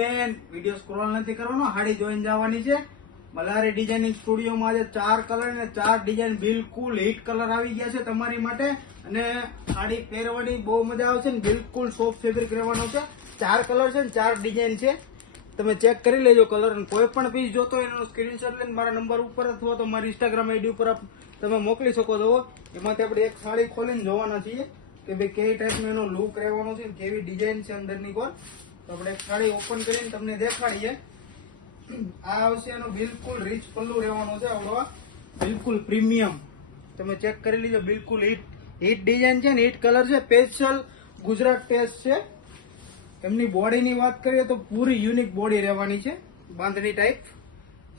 બેન video scroll નથી કરવાનો, હાડી જોઈને જવાની છે. મલ્હારી ડિઝાઇનિંગ સ્ટુડિયોમાં આજે 4 કલર અને 4 ડિઝાઇન બિલકુલ હિટ કલર આવી ગયા છે તમારી માટે. અને સાડી પહેરવાની બહુ મજા આવશે ને બિલકુલ સોફ્ટ ફેબ્રિક રહેવાનો છે. 4 કલર છે ને 4 ડિઝાઇન છે. તમે ચેક કરી લેજો કલર. કોઈ પણ પીસ જોતો હોય એનો સ્ક્રીનશોટ લઈને મારા નંબર ઉપર અથવા તો મારી ઇન્સ્ટાગ્રામ આઈડી ઉપર તમે મોકલી શકો છો. એમાંથી આપણે એક સાડી ખોલીને જોવાના છીએ કે ભાઈ કેવી ટાઈપનો એનો લુક રહેવાનો છે, કેવી ડિઝાઇન છે અંદરની કોર. તો આપણે એક સાડી ઓપન કરીને તમને દેખાડીએ. આ આવશે એનો બિલકુલ રીચ પલ્લુ રહેવાનો છે આપણો, બિલકુલ પ્રીમિયમ. તમે ચેક કરી લીજો, બિલકુલ હિટ ડિઝાઇન છે ને હિટ કલર છે. સ્પેશિયલ ગુજરાત ટેસ્ટ છે. એમની બોડીની વાત કરીએ તો પૂરી યુનિક બોડી રહેવાની છે, બાંધણી ટાઈપ.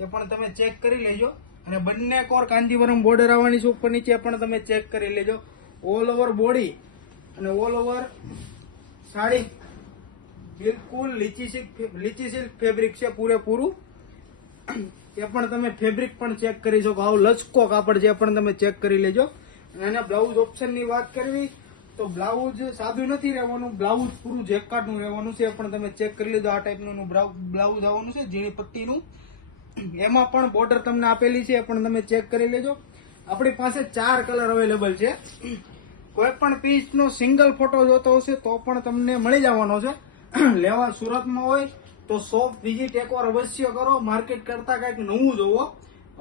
એ પણ તમે ચેક કરી લેજો. અને બંને કોર કાંજીવરમ બોર્ડર આવવાની છે ઉપર નીચે, પણ તમે ચેક કરી લેજો. ઓલ ઓવર બોડી અને ઓલ ઓવર સાડી બિલકુલ લીચી સિલ્ક ફેબ્રિક છે પૂરેપૂરું. એ પણ તમે ફેબ્રિક પણ ચેક કરી શકો. આવું લચકો કાપડ છે, પણ તમે ચેક કરી લેજો. અને એના બ્લાઉઝ ઓપ્શનની વાત કરવી તો બ્લાઉઝ સાદું નથી રહેવાનું, બ્લાઉઝ પૂરું જેકાર્ડનું રહેવાનું છે. પણ તમે ચેક કરી લીધો, આ ટાઈપનું બ્લાઉઝ આવવાનું છે ઝીણી પટ્ટીનું. એમાં પણ બોર્ડર તમને આપેલી છે, પણ તમે ચેક કરી લેજો. આપણી પાસે 4 કલર અવેલેબલ છે. કોઈ પણ પીસનો સિંગલ ફોટો જોતો હશે તો પણ તમને મળી જવાનો છે. લેવા સુરતમાં હોય તો શોપ વિઝિટ એકવાર અવશ્ય કરો. માર્કેટ કરતા કંઈક નવું જોવો.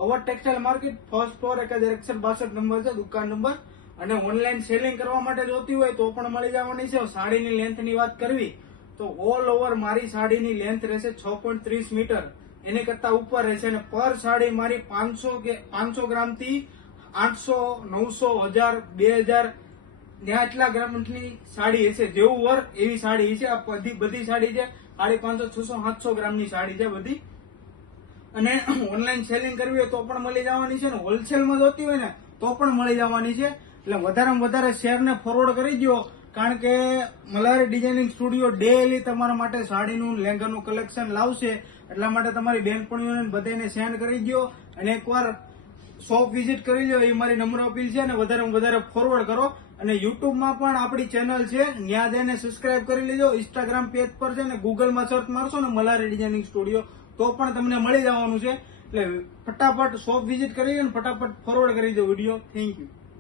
Our textile market, first floor 1062 number છે દુકાન નંબર. અને ઓનલાઈન સેલિંગ કરવા માટે જોતી હોય તો પણ મળી જવાની છે. સાડીની લેન્થની વાત કરવી તો ઓલ ઓવર મારી સાડીની લેન્થ રહેશે 6.30 મીટર. એની કરતા ઉપર રહેશે. અને પર સાડી મારી 500 ગ્રામથી 800, 900, 1000, 2000 ત્યાં એટલા ગ્રામની સાડી હશે. જેવું વર્ક એવી સાડી છે. આ બધી સાડી છે 550, 600, 700 ગ્રામની સાડી છે બધી. અને ઓનલાઈન સેલિંગ કરવી હોય તો પણ મળી જવાની છે. ને હોલસેલમાં જોતી હોય ને તો પણ મળી જવાની છે. એટલે વધારેમાં વધારે શેરને ફોરવર્ડ કરી દો. કારણ કે મલ્હારી ડિઝાઇનિંગ સ્ટુડિયો ડેલી તમારા માટે સાડીનું લેંઘાનું કલેક્શન લાવશે. એટલા માટે તમારી બેનપણીઓને બધાને સેન્ડ કરી દો. અને એકવાર શોપ વિઝિટ કરી લો, એ મારી નમ્ર અપીલ છે. અને વધારેમાં વધારે ફોરવર્ડ કરો. અને યુટ્યુબમાં પણ આપણી ચેનલ છે, ત્યાં જઈને સબસ્ક્રાઇબ કરી લેજો. ઇન્સ્ટાગ્રામ પેજ પર છે ને ગૂગલમાં સર્ચ મારશો ને મલ્હારી ડિઝાઇનિંગ સ્ટુડિયો તો પણ તમને મળી જવાનું છે. એટલે ફટાફટ શોપ વિઝિટ કરી લો ને ફટાફટ ફોરવર્ડ કરી દો વિડીયો. Thank you.